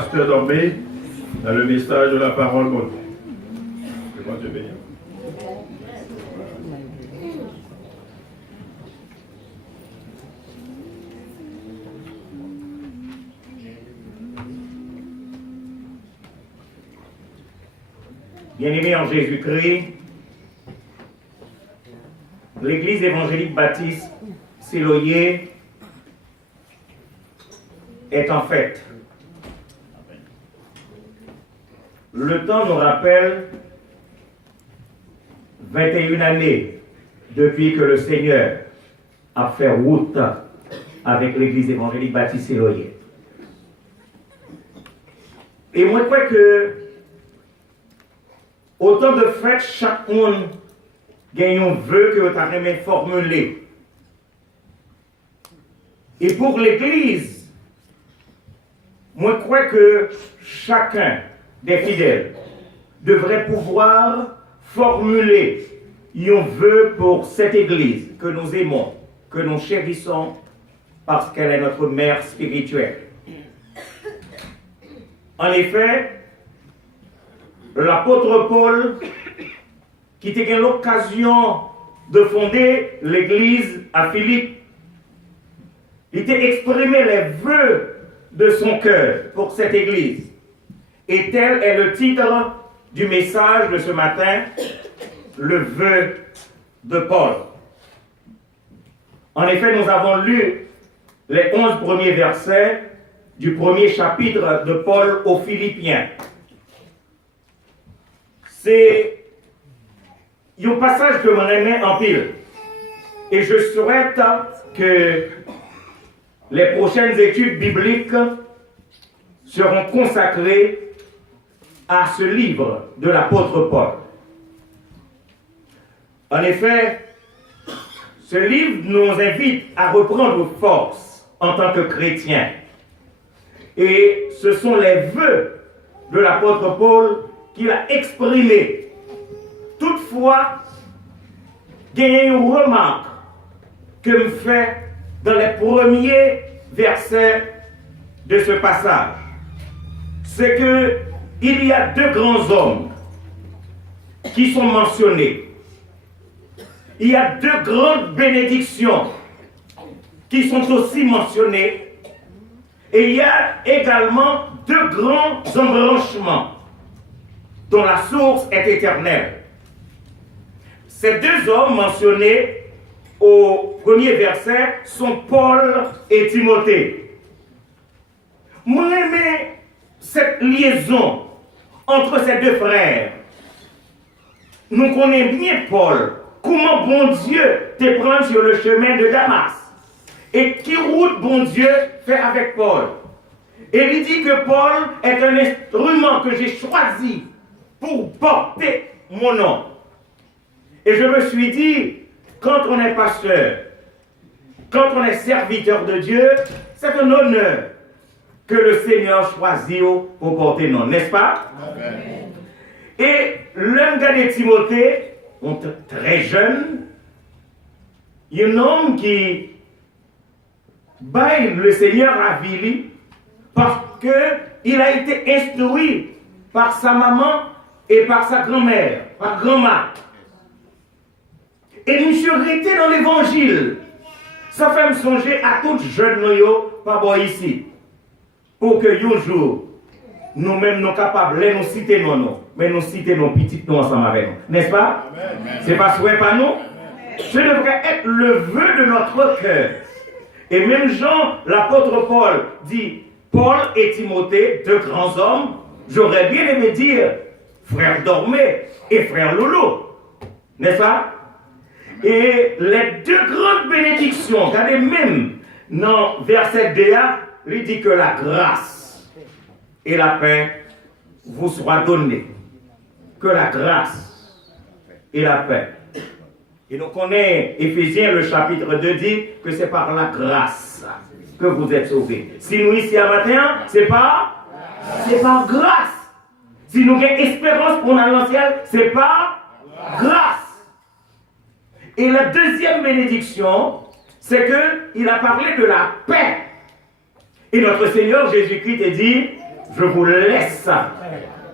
pasteur Dormé dans le message de la parole de Dieu. Que moi Dieu bénisse. Bien-aimés en Jésus-Christ, l'Église évangélique baptiste Séloyer est en fête. Le temps nous rappelle 21 années depuis que le Seigneur a fait route avec l'Église évangélique baptiste Séloyer. Et moi, je crois que autant de fêtes, chaque monde gagne un vœu que vous avez formulé. Et pour l'Église, moi je crois que chacun des fidèles devrait pouvoir formuler un vœu pour cette Église que nous aimons, que nous chérissons, parce qu'elle est notre mère spirituelle. En effet, l'apôtre Paul, qui était l'occasion de fonder l'église à Philippe, il était exprimé les vœux de son cœur pour cette église. Et tel est le titre du message de ce matin, le vœu de Paul. En effet, nous avons lu les 11 premiers versets du premier chapitre de Paul aux Philippiens. C'est un passage que je remets en pile. Et je souhaite que les prochaines études bibliques seront consacrées à ce livre de l'apôtre Paul. En effet, ce livre nous invite à reprendre force en tant que chrétiens. Et ce sont les vœux de l'apôtre Paul qu'il a exprimé. Toutefois, il y a une remarque que me fait dans les premiers versets de ce passage. C'est qu'il y a deux grands hommes qui sont mentionnés. Il y a deux grandes bénédictions qui sont aussi mentionnées. Et il y a également deux grands embranchements dont la source est éternelle. Ces deux hommes mentionnés au premier verset sont Paul et Timothée. Moi, j'aime cette liaison entre ces deux frères. Nous connaissons bien Paul, comment bon Dieu te prend sur le chemin de Damas. Et qui route bon Dieu fait avec Paul. Et il dit que Paul est un instrument que j'ai choisi pour porter mon nom. Et je me suis dit, quand on est pasteur, quand on est serviteur de Dieu, c'est un honneur que le Seigneur choisit pour porter nom, n'est-ce pas? Amen. Et l'homme de Timothée, très jeune, il y a un homme qui baille le Seigneur à Vili parce qu'il a été instruit par sa maman et par sa grand-mère, par grand-mère. Et monsieur était dans l'évangile. Ça fait me songer à toute jeune noyau, pas bon ici. Pour que un jour, nous-mêmes nous capables de nous citer nos noms, mais nous citer nos petites noms ensemble avec nous. N'est-ce pas? C'est pas souhait pas nous? Ce devrait être le vœu de notre cœur. Et même Jean, l'apôtre Paul, dit Paul et Timothée, deux grands hommes, j'aurais bien aimé dire frère Dormé et frère Loulou. N'est-ce pas? Et les deux grandes bénédictions, regardez même dans verset 2, il dit que la grâce et la paix vous soient données. Que la grâce et la paix. Et nous connaissons Éphésiens, le chapitre 2 dit que c'est par la grâce que vous êtes sauvés. Si nous ici à matin, c'est par grâce. Si nous avons espérance pour aller au ciel, c'est par grâce. Et la deuxième bénédiction, c'est qu'il a parlé de la paix. Et notre Seigneur Jésus-Christ a dit, je vous laisse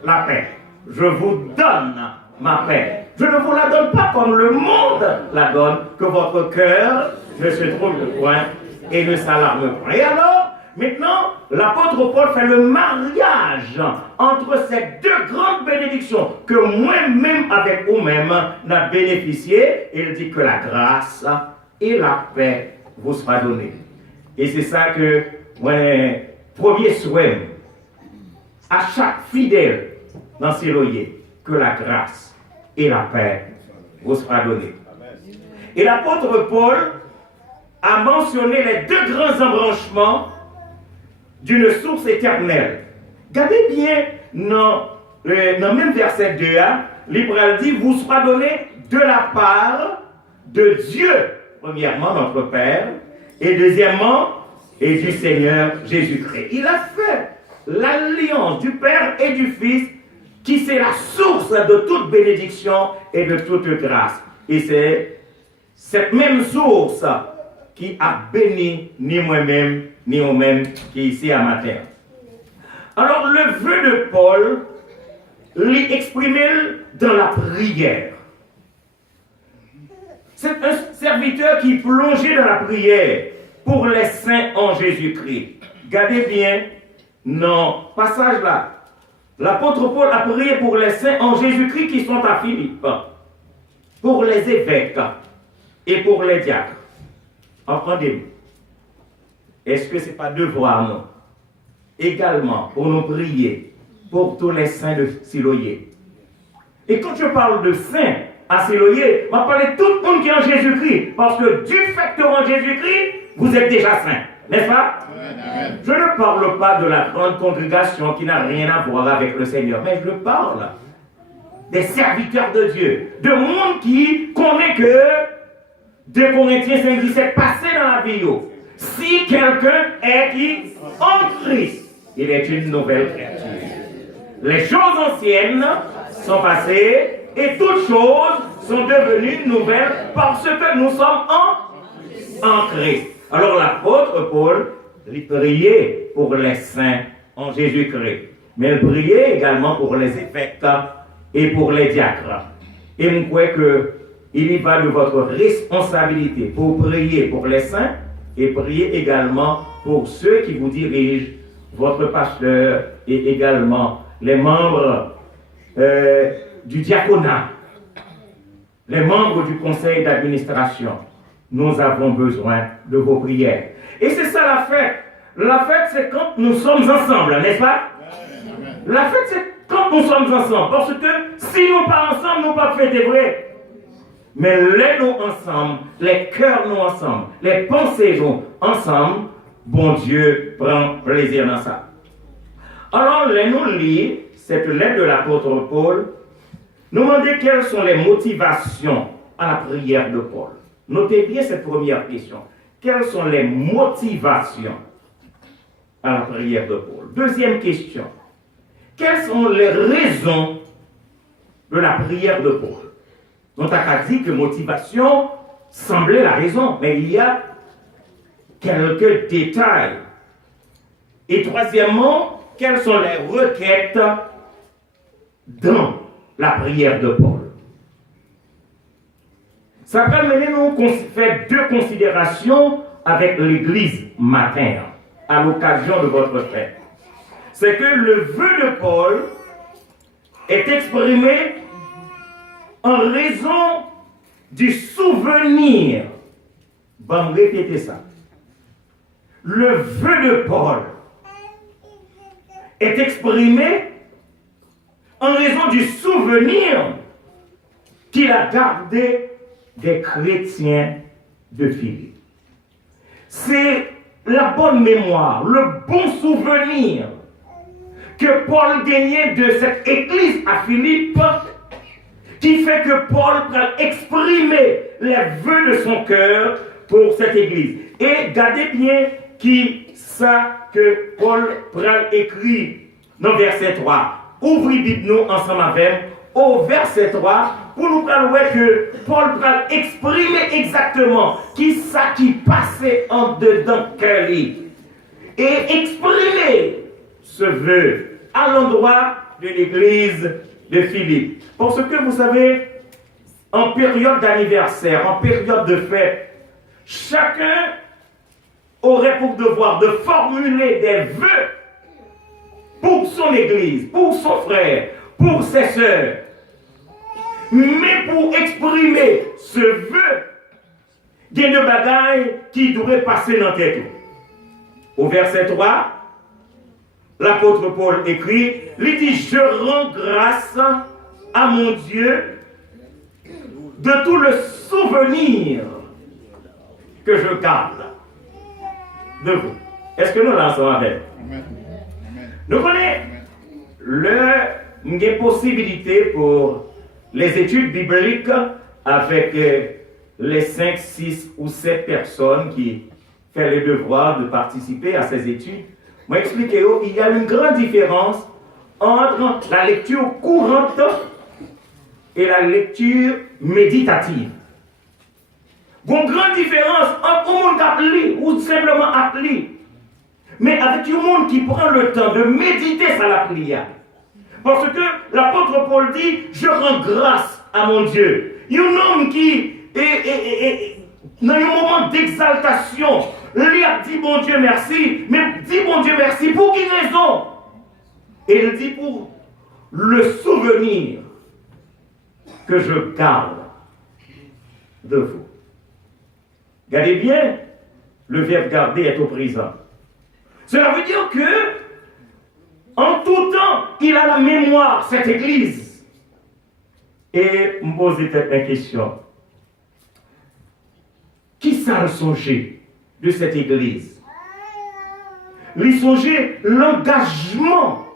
la paix. Je vous donne ma paix. Je ne vous la donne pas comme le monde la donne, que votre cœur ne se trouble point et ne s'alarme point. Et alors, maintenant, l'apôtre Paul fait le mariage entre ces deux grandes bénédictions que moi-même avec vous-même n'a bénéficié. Il dit que la grâce et la paix vous sera donnée. Et c'est ça que mon premier souhait à chaque fidèle dans ces loyers, que la grâce et la paix vous sera donnée. Et l'apôtre Paul a mentionné les deux grands embranchements d'une source éternelle. Regardez bien dans le même verset 2, l'Hébreu dit, vous sera donné de la part de Dieu, premièrement notre Père, et deuxièmement, et du Seigneur Jésus-Christ. Il a fait l'alliance du Père et du Fils, qui c'est la source de toute bénédiction et de toute grâce. Et c'est cette même source qui a béni ni moi-même, ni vous-même qui est ici à matin. Alors le vœu de Paul l'est exprimé dans la prière. C'est un serviteur qui plongeait dans la prière pour les saints en Jésus-Christ. Regardez bien, dans ce passage-là, l'apôtre Paul a prié pour les saints en Jésus-Christ qui sont à Philippe, pour les évêques et pour les diacres. Entendez-vous? Est-ce que ce n'est pas devoir, non? Également, pour nous prier pour tous les saints de Siloé. Et quand je parle de saints à Siloé, je vais parler de tout le monde qui est en Jésus-Christ. Parce que du fait que en Jésus-Christ, vous êtes déjà saints. N'est-ce pas? Amen. Je ne parle pas de la grande congrégation qui n'a rien à voir avec le Seigneur, mais je parle des serviteurs de Dieu, de monde qui connaît que 2 Corinthiens 5,17 passé dans la vie. Si quelqu'un est qui en Christ, il est une nouvelle créature. Les choses anciennes sont passées et toutes choses sont devenues nouvelles parce que nous sommes en Christ. Alors l'apôtre Paul, il priait pour les saints en Jésus-Christ, mais il priait également pour les évêques et pour les diacres. Et je crois qu'il y va de votre responsabilité pour prier pour les saints et prier également pour ceux qui vous dirigent, votre pasteur et également les membres du diaconat, les membres du conseil d'administration. Nous avons besoin de vos prières. Et c'est ça la fête. La fête, c'est quand nous sommes ensemble, n'est-ce pas? La fête, c'est quand nous sommes ensemble. Parce que si nous pas ensemble, nous pas fêter vrai. Mais les nous ensemble, les cœurs nous ensemble, les pensées nous ensemble, bon Dieu prend plaisir dans ça. Alors, les nous lit cette lettre de l'apôtre Paul, nous demander quelles sont les motivations à la prière de Paul. Notez bien cette première question. Quelles sont les motivations à la prière de Paul? Deuxième question. Quelles sont les raisons de la prière de Paul? On a dit que motivation semblait la raison, mais il y a quelques détails. Et troisièmement, quelles sont les requêtes dans la prière de Paul? Ça va mener nous faire deux considérations avec l'Église matin, à l'occasion de votre fête. C'est que le vœu de Paul est exprimé en raison du souvenir. Bon, répétez ça. Le vœu de Paul est exprimé en raison du souvenir qu'il a gardé des chrétiens de Philippe. C'est la bonne mémoire, le bon souvenir que Paul gagnait de cette église à Philippe qui fait que Paul va exprimer les vœux de son cœur pour cette église. Et regardez bien qui ça que Paul prend écrit dans verset 3. Ouvrez Bible nous ensemble avec au verset 3 pour nous parler que Paul va exprimer exactement qui ça qui passait en dedans cœur et exprimer ce vœu à l'endroit de l'église de Philippe. Parce que vous savez, en période d'anniversaire, en période de fête, chacun aurait pour devoir de formuler des vœux pour son église, pour son frère, pour ses sœurs. Mais pour exprimer ce vœu, il y a une bagaille qui devrait passer dans la tête. Au verset 3, l'apôtre Paul écrit, il dit, je rends grâce à mon Dieu de tout le souvenir que je garde de vous. Est-ce que nous lançons avec? Nous connaissons les possibilités pour les études bibliques avec les 5, 6 ou 7 personnes qui font le devoir de participer à ces études. Moi, expliquez il y a une grande différence entre la lecture courante et la lecture méditative. Il y a une grande différence entre un monde qui lit ou simplement appli. Mais avec un monde qui prend le temps de méditer sur la prière. Parce que l'apôtre Paul dit, je rends grâce à mon Dieu. Il y a un homme qui est dans un moment d'exaltation. Il a dit, bon Dieu merci. Mais dit, bon Dieu merci, pour quelle raison? Et il dit, pour le souvenir que je garde de vous. Regardez bien, le verbe garder est au présent. Cela veut dire que, en tout temps, il a la mémoire, cette église. Et me poser une question. Qui s'en songeait de cette église? Il songeait l'engagement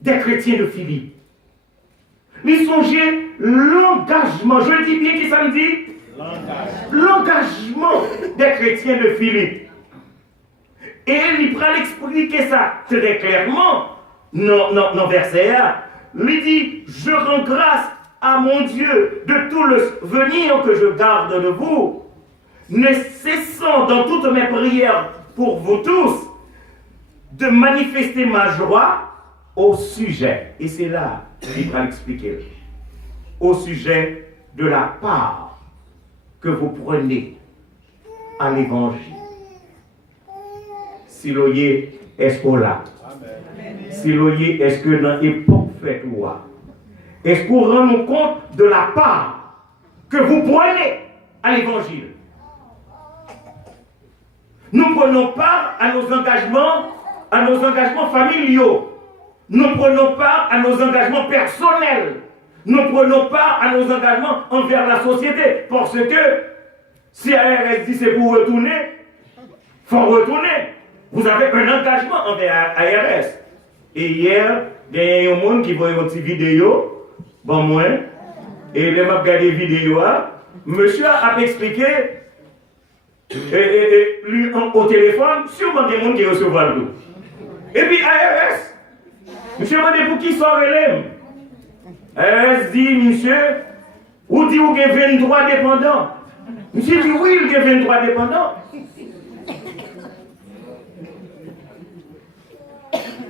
des chrétiens de Philippe. Il songeait l'engagement, je le dis bien qui ça me dit? L'engagement des chrétiens de Philippe. Et il va expliquer ça très clairement dans verset 1. Il dit, je rends grâce à mon Dieu de tout le souvenir que je garde de vous, ne cessant dans toutes mes prières pour vous tous de manifester ma joie au sujet, et c'est là qu'il va l'expliquer, au sujet de la part que vous prenez à l'évangile. Si l'oyer est-ce qu'on l'a? Si l'oyer est-ce que dans l'époque fait loi? Est-ce qu'on rend compte de la part que vous prenez à l'évangile? Nous prenons part à nos engagements familiaux. Nous prenons part à nos engagements personnels. Nous prenons part à nos engagements envers la société. Parce que si ARS dit c'est pour retourner, il faut retourner. Vous avez un engagement envers ARS. Et hier, il y a un monde qui voit une petite vidéo, bon moi, et il m'a regardé la vidéo, monsieur a expliqué, lui au téléphone, sûrement des gens qui recevront tout. Et puis ARS, monsieur m'a dit pour qui sort l'élève? ARS dit, monsieur, ou dit vous avez 23 dépendants. Monsieur dit oui, il y a 23 dépendants.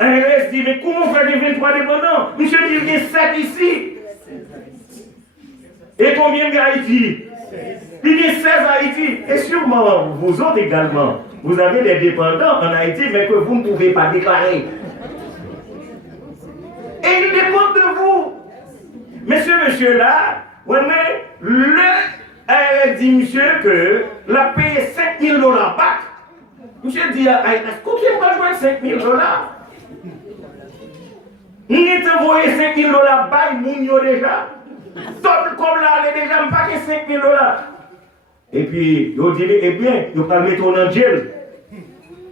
ARS dit, mais comment vous faites 23 dépendants? Monsieur dit, il y a 7 ici. Et combien d'Haïti? Il y a 16 à Haïti. Et sûrement, vous autres également, vous avez des dépendants en Haïti, mais que vous ne pouvez pas déclarer. Et ils dépendent de vous. Monsieur là, le ARS dit, monsieur, que la paye 5 000 $ back. Monsieur dit à ARS, combien va jouer 5 000 $? Nous avons envoyé 5 000 $ bail, nous déjà. Comme là, elle est déjà pas que 5 000 $. Et puis, ils dit, eh bien, ils vont mettre en gel.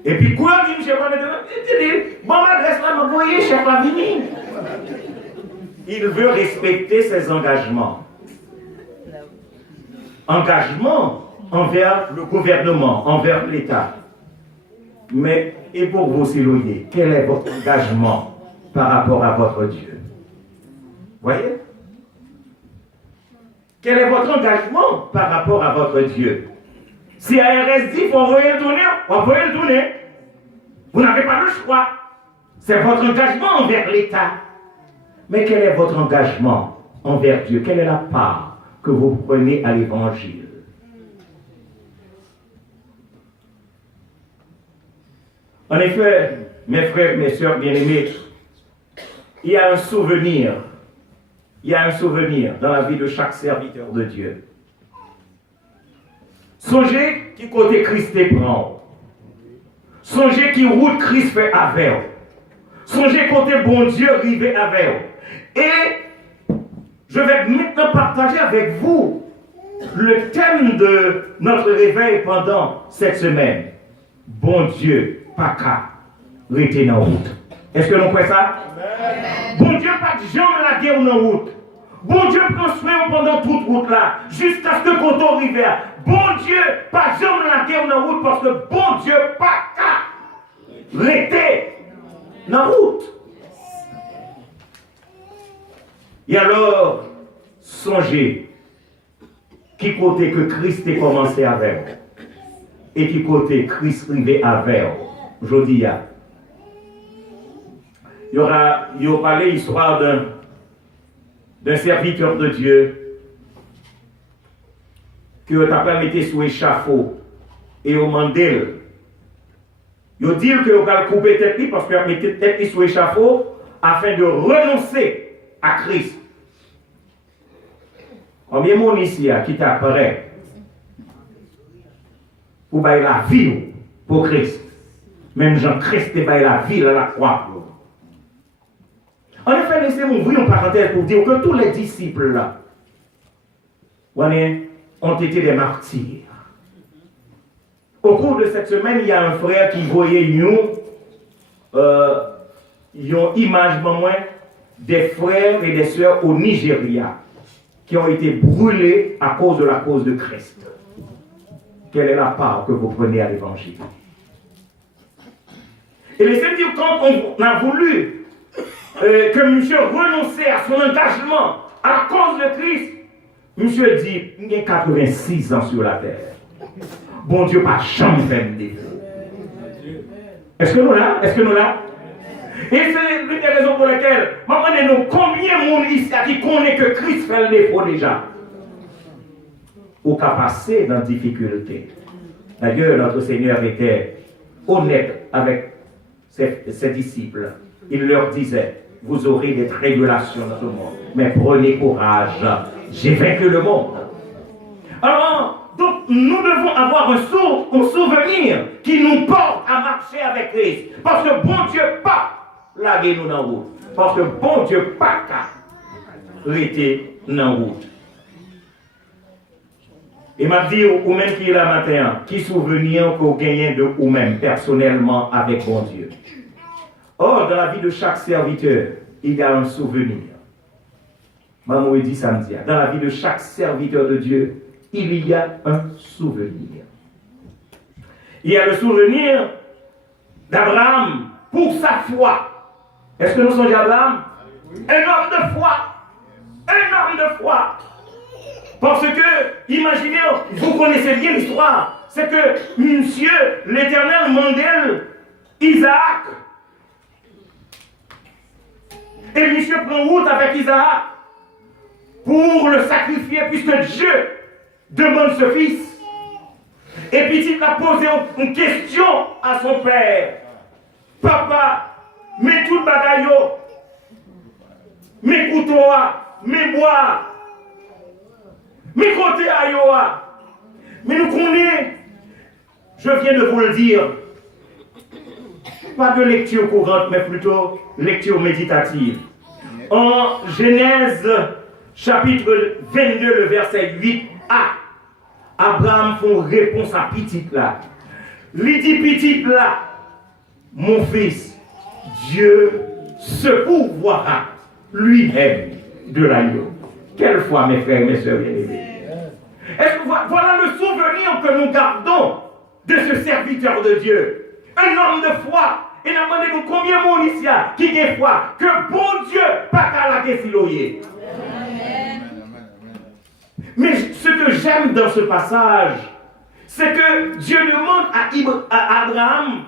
Et puis, quoi, dit, monsieur, il dit, bon, adresse là, vous voyez, chef à venir. Il veut respecter ses engagements. Engagement envers le gouvernement, envers l'État. Mais, et pour vous, Siloyer, quel est votre engagement par rapport à votre Dieu? Voyez? Quel est votre engagement par rapport à votre Dieu? Si ARS dit qu'il faut envoyer le tourner, envoyez le tourner. Vous n'avez pas le choix. C'est votre engagement envers l'État. Mais quel est votre engagement envers Dieu? Quelle est la part que vous prenez à l'Évangile? En effet, mes frères, mes sœurs bien-aimés, il y a un souvenir. Il y a un souvenir dans la vie de chaque serviteur de Dieu. Songez qui côté Christ est prend. Songez qui route Christ fait avec. Songez côté bon Dieu arrivé avec. Et je vais maintenant partager avec vous le thème de notre réveil pendant cette semaine. Bon Dieu, pas qu'à rester dans la route. Est-ce que nous croyons ça? Amen. Bon Dieu, pas de jambe la guerre dans la route. Bon Dieu prend soin pendant toute route là, jusqu'à ce que quand on arrive. Bon Dieu, pas de jambe la guerre dans la route, parce que bon Dieu, pas qu'à rester dans la route. Et alors, songez qui côté que Christ a commencé avec et qui côté Christ arrivé avec aujourd'hui. Il y aura parlé l'histoire d'un serviteur de Dieu qui a permis sous échafaud et au mandel. Il dit que vous allez couper tête parce que vous mettez tête sous échafaud afin de renoncer à Christ. Combien de monde ici qui t'apparaît pour bailler la vie pour Christ? Même Jean-Christ est bailler la vie à la croix. En effet, laissez-moi ouvrir une parenthèse pour dire que tous les disciples là ont été des martyrs. Au cours de cette semaine, il y a un frère qui voyait une image des frères et des sœurs au Nigeria qui ont été brûlés à cause de la cause de Christ. Quelle est la part que vous prenez à l'évangile? Et laissez-moi dire, quand on a voulu que monsieur renonçait à son engagement à la cause de Christ, monsieur dit, il y a 86 ans sur la terre. Bon Dieu, pas jamais fait de défaut. Est-ce que nous là? Est-ce que nous là? Et c'est l'une des raisons pour lesquelles, nous combien de monde ici qui connaît que Christ fait le défaut déjà? Ou qu'à passer dans la difficulté. D'ailleurs, notre Seigneur était honnête avec ses disciples. Il leur disait, vous aurez des tribulations dans ce monde, mais prenez courage, j'ai vaincu le monde. Alors, donc, nous devons avoir un souvenir qui nous porte à marcher avec Christ. Parce que bon Dieu pas laguer nous dans la route. Parce que bon Dieu pas rester dans la route. Et m'a dit, ou même qui est là matin, qui souvenir que vous gagnez de vous-même personnellement avec bon Dieu. Or, dans la vie de chaque serviteur, il y a un souvenir. Maman dit samedi, dans la vie de chaque serviteur de Dieu, il y a un souvenir. Il y a le souvenir d'Abraham pour sa foi. Est-ce que nous sommes d'Abraham? Un homme de foi. Un homme de foi. Parce que, imaginez, vous connaissez bien l'histoire, c'est que monsieur, l'Éternel mandel Isaac. Et monsieur prend route avec Isaac pour le sacrifier, puisque Dieu demande ce fils. Et puis il a posé une question à son père. Papa, mets tout le bagaille, mes couteaux, mes bois, mes côtés à Yoa. Mais nous connaissons, je viens de vous le dire, pas de lecture courante, mais plutôt lecture méditative. En Genèse, chapitre 22, le verset 8a, Abraham fait une réponse à petit là. Il dit petit là, mon fils, Dieu se pourvoira lui-même de l'agneau. Quelle foi, mes frères et mes sœurs bien-aimés. Voilà le souvenir que nous gardons de ce serviteur de Dieu. Un homme de foi. Et nous demandons combien de monde ici qui a foi que bon Dieu pas qu'à la défiloyer. Mais ce que j'aime dans ce passage, c'est que Dieu demande à Abraham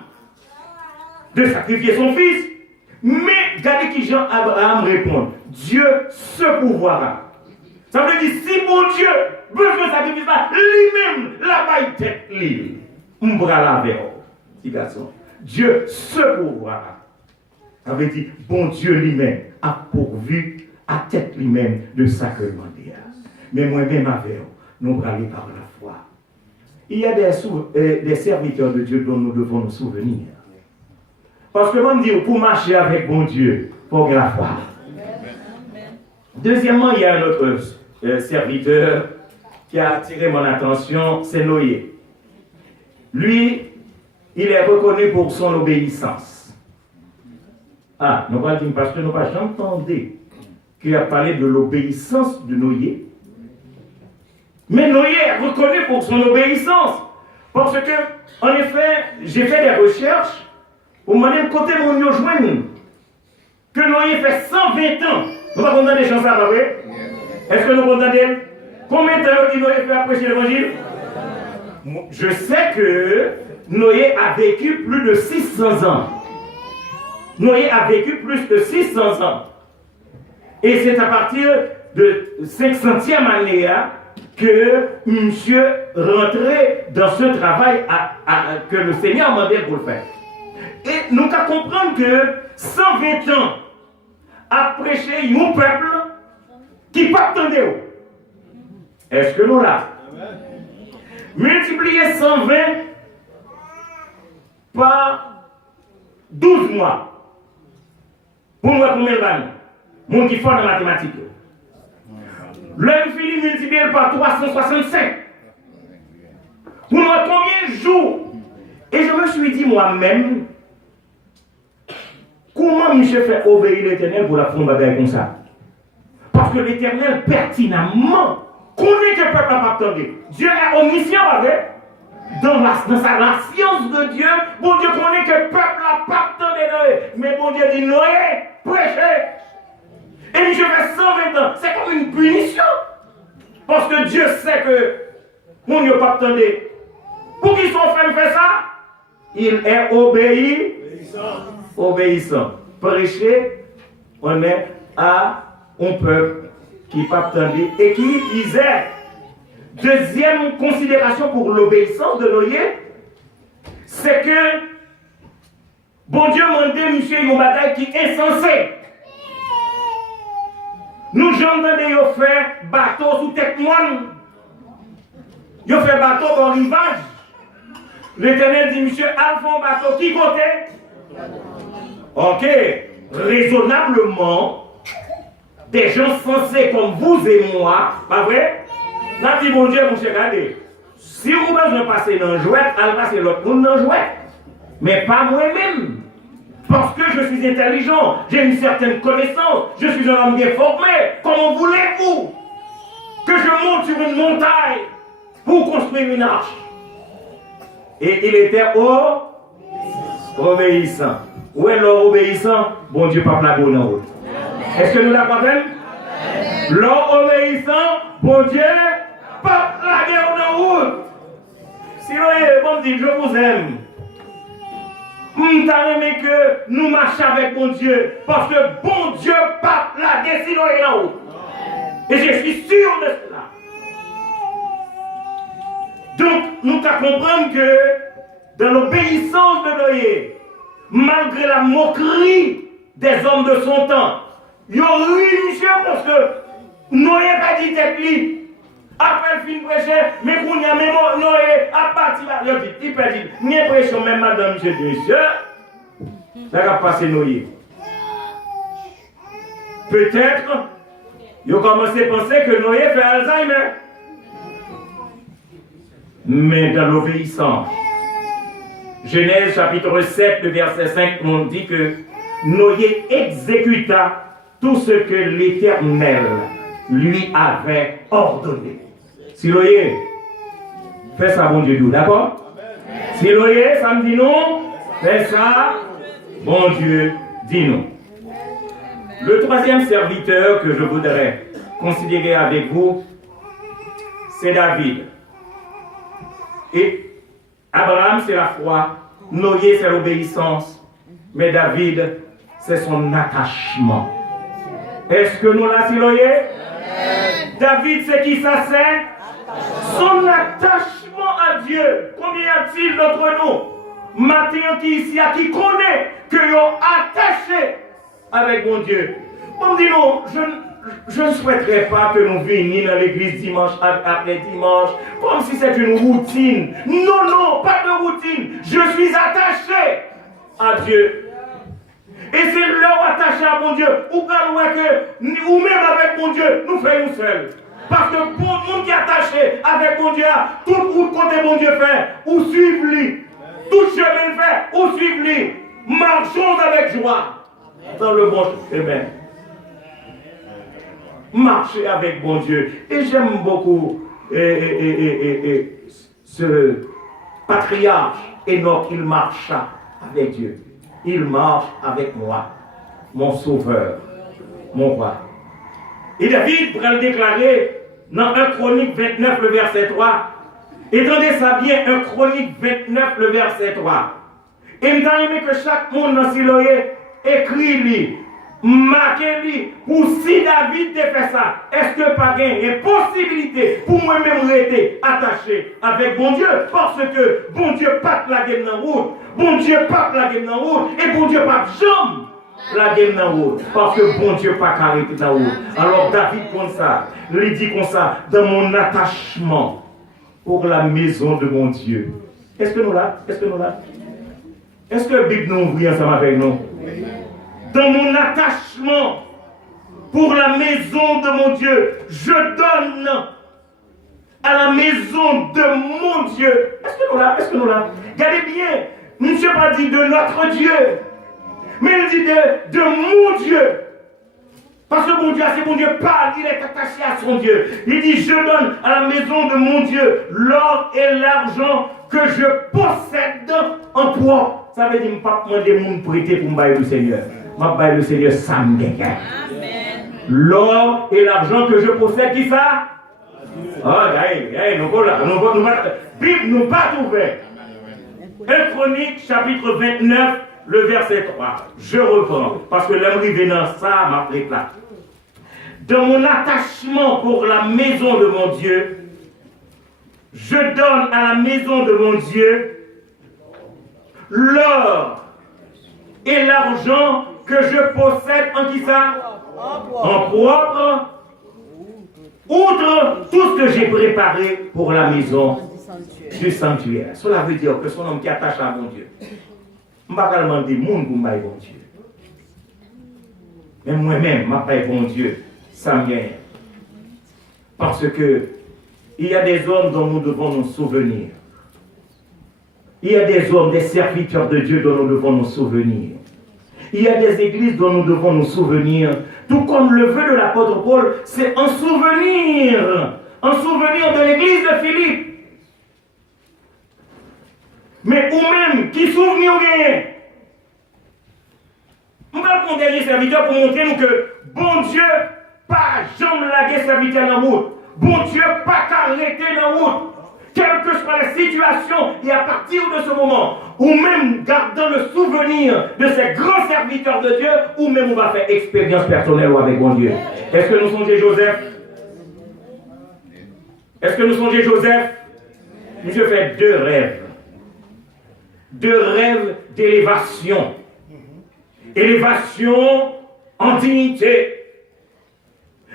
de sacrifier son fils, Mais regardez qui Jean Abraham répond. Dieu se pourvoira. Ça veut dire, si mon Dieu besoin de sacrifice, lui-même, la baille tête libre. On bras la vers, petit garçon. Dieu se pourvoira. Ça veut dire, bon Dieu lui-même a pourvu à tête lui-même de sacrement. Mais moi-même avec nous bras par la foi. Il y a des serviteurs de Dieu dont nous devons nous souvenir. Parce que on dit, pour marcher avec bon Dieu, il faut la foi. Deuxièmement, il y a un autre serviteur qui a attiré mon attention, c'est Noé. Lui, il est reconnu pour son obéissance. Ah, nous allons dire, parce que nous n'avons pas entendu qu'il a parlé de l'obéissance de Noé. Mais Noé est reconnu pour son obéissance. Parce que, en effet, j'ai fait des recherches pour me demander côté mon joindre que Noé fait 120 ans. Nous ne pouvons pas des chansons, pas vrai? Est-ce que nous pouvons entendre? Combien de temps dit Noé fait apprécier l'évangile? Je sais que Noé a vécu plus de 600 ans. Noé a vécu plus de 600 ans. Et c'est à partir de 500e année que monsieur rentrait dans ce travail que le Seigneur m'a demandé pour le faire. Et nous devons comprendre que 120 ans a prêché un peuple qui ne attendait pas. Est-ce que nous là? Multiplier 120 par 12 mois. Pour moi, combien de bandes? Mon qui fort dans la mathématique. L'homme finit multiplié par 365. Pour moi, combien de jours? Et je me suis dit moi-même, comment Michel fait obéir l'Éternel pour la faire bagaille comme ça? Parce que l'Éternel pertinemment connaît que le peuple n'a pas attendu. Dieu est omniscient avec. Dans la science de Dieu, bon Dieu connaît que le peuple n'a pas attendu Noé. Mais bon Dieu dit Noé, prêchez. Et Michel fait 120 ans. C'est comme une punition. Parce que Dieu sait que mon Dieu n'a pas attendu. Pour qu'il soit fait faire ça, il est obéissant. Prêcher, on est à un peuple qui n'a pas attendu et qui disait. Deuxième considération pour l'obéissance de Noé, c'est que bon Dieu m'a demandé, monsieur, une bataille qui est insensée. Nous j'entendons faire bateau sous tête moine. Ils fait bateau au rivage. L'Éternel dit, monsieur, alphon bateau qui côté? Ok, raisonnablement, des gens sensés comme vous et moi, pas vrai? N'a dit bon Dieu, mon cher, regardez. Si vous avez besoin de passer dans le jouet, allez passer l'autre monde dans le jouet. Mais pas moi-même. Parce que je suis intelligent, j'ai une certaine connaissance, je suis un homme bien formé. Comment voulez-vous que je monte sur une montagne pour construire une arche? Et il était obéissant. Où est l'homme obéissant? Bon Dieu, pas la bonne en route. Est-ce que nous la comprenons? L'homme obéissant, bon Dieu, pas la guerre en route. Sinon, bon Dieu, je vous aime. Nous aimé que nous marchions avec bon Dieu. Parce que bon Dieu, pas la guerre, sinon il est en route. Et je suis sûr de cela. Donc, nous devons comprendre que dans l'obéissance de Noé, malgré la moquerie des hommes de son temps, il y a eu monsieur parce que Noé n'a pas dit tête libre. Après le film prêché, mais qu'on y a même Noé à partir là, il peut dire, ni pression même madame monsieur, ça va passer Noé. Peut-être, ils ont commencé à penser que Noé fait Alzheimer. Mais dans l'obéissance, Genèse chapitre 7, le verset 5, on dit que Noé exécuta tout ce que l'Éternel lui avait ordonné. Si Noé fait ça, bon Dieu, d'accord? Si Noé, ça me dit non, fait ça, bon Dieu, dit non. Le troisième serviteur que je voudrais considérer avec vous, c'est David. Et Abraham, c'est la foi. Noé, c'est l'obéissance. Mais David, c'est son attachement. Est-ce que nous l'avons siloyé? David, c'est qui ça c'est? Son attachement à Dieu. Combien y a-t-il d'entre nous, maintenant qui ici, qui connaît que sont attachés avec mon Dieu? Bon, dis-nous, je ne souhaiterais pas que nous venions dans l'église dimanche après dimanche, comme si c'était une routine. Non, non, pas de routine. Je suis attaché à Dieu. Et c'est là attaché à mon Dieu. Ou même avec mon Dieu, nous faisons seuls. Parce que pour nous qui est attaché avec mon Dieu, tout route côté mon Dieu fait, ou suivre-lui. Tout chemin fait, ou suivre-lui. Marchons avec joie dans le bon chemin. Marcher avec bon Dieu. Et j'aime beaucoup ce patriarche Enoch, il marcha avec Dieu. Il marche avec moi, mon sauveur, mon roi. Et David va le déclarer dans 1 Chronique 29, le verset 3. Étendez ça bien, 1 Chronique 29, le verset 3. Et il m'a aimé que chaque monde dans Siloé écrit-lui, marquez-lui, pour si David fait ça, est-ce que pas une possibilité pour moi-même rester attaché avec bon Dieu? Parce que bon Dieu pas la gueule dans la route, bon Dieu pas la gueule dans la route, et bon Dieu pas jamais la gueule dans la route, parce que bon Dieu pas arrêté dans la route. Alors David comme ça, il dit comme ça, dans mon attachement pour la maison de mon Dieu. Est-ce que nous là? Est-ce que nous là? Est-ce que la Bible nous ouvre ensemble avec nous? Dans mon attachement pour la maison de mon Dieu, je donne à la maison de mon Dieu. Est-ce que nous là? Est-ce que nous là? Regardez bien, monsieur pas dit de notre Dieu, mais il dit de mon Dieu. Parce que mon Dieu, c'est mon Dieu parle, il est attaché à son Dieu. Il dit, je donne à la maison de mon Dieu l'or et l'argent que je possède en toi. Ça veut dire que je ne vais pas demander mon prêter pour me bailler le Seigneur. Je vais bailler le Seigneur sans me gagner. L'or et l'argent que je possède, qui ça? Ah, Bible nous pas ouvert. 1 Chronique, chapitre 29, le verset 3. Je reprends, parce que l'homme arrivé dans ça m'a pris là. Dans mon attachement pour la maison de mon Dieu, je donne à la maison de mon Dieu l'or et l'argent que je possède en qui ça? En propre, outre tout ce que j'ai préparé pour la maison du sanctuaire. Cela veut dire que son homme qui attache à mon Dieu, je ne vais pas demander monde pour m'aller bon Dieu. Mais moi-même, je vais bon Dieu, ça me gagne. Parce que il y a des hommes dont nous devons nous souvenir. Il y a des hommes, des serviteurs de Dieu dont nous devons nous souvenir. Il y a des églises dont nous devons nous souvenir. Tout comme le vœu de l'apôtre Paul, c'est un souvenir de l'église de Philippe. Mais ou même, qui souvenir ou rien? On va prendre un dernier serviteur pour montrer nous que bon Dieu, pas jamais laguer serviteur dans la route. Bon Dieu, pas qu'arrêter dans la route. Quelle que soit la situation, et à partir de ce moment, ou même gardant le souvenir de ces grands serviteurs de Dieu, ou même on va faire expérience personnelle avec bon Dieu. Est-ce que nous songeons Joseph? Est-ce que nous songeons Joseph? Monsieur fait deux rêves. Deux rêves d'élévation. Élévation en dignité.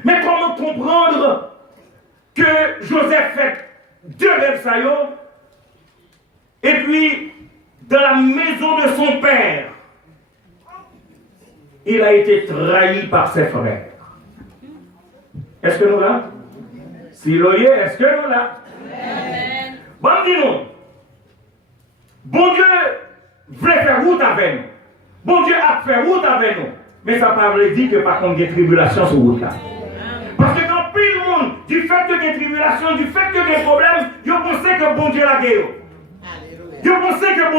Mais comment comprendre que Joseph fait deux rêves saillants et puis dans la maison de son père, il a été trahi par ses frères. Est-ce que nous là? Si l'oyer, est-ce que nous là? Bon, dis-nous. Bon Dieu voulait faire route avec nous. Bon Dieu a fait route avec nous. Mais ça ne veut pas dire que par contre il y a des tribulations sur route là. Parce que quand plus le monde, du fait que des tribulations, du fait que des problèmes, ils pensaient que bon Dieu l'a guéri. Ils pensaient que bon Dieu